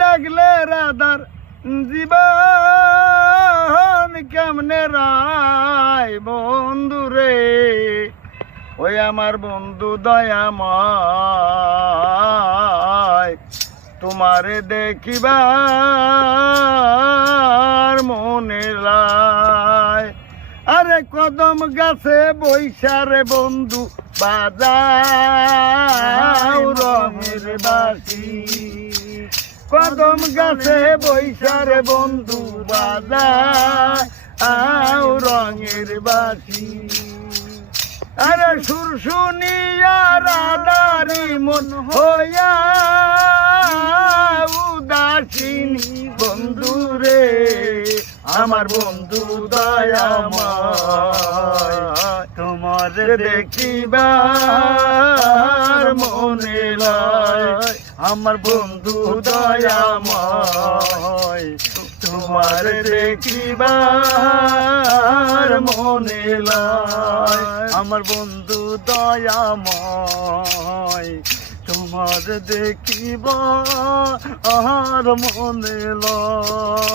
ডাকলে রাধার জীবন কেমনে রায় বন্ধু রে, ওই আমার বন্ধু দয়াময়, তোমারে দেখিবার মনে লাই। আরে কদম গাছে বৈশারে বন্ধু বাজাও রঙের বাঁশি, কদম গাছে বৈশারে বন্ধু বাজাও রঙের বাঁশি। আরে সুর শুনিয়া রাধারি মন হইয়া উদাসিনী বন্ধু রে, আমার বন্ধু দয়াময়, তোমার দেখিবার মনে লয়। আমার বন্ধু দয়াময়, তোমার দেখিবার মনে লয়। আমার বন্ধু দয়াময়, তোমার দেখিবার মনে লয়।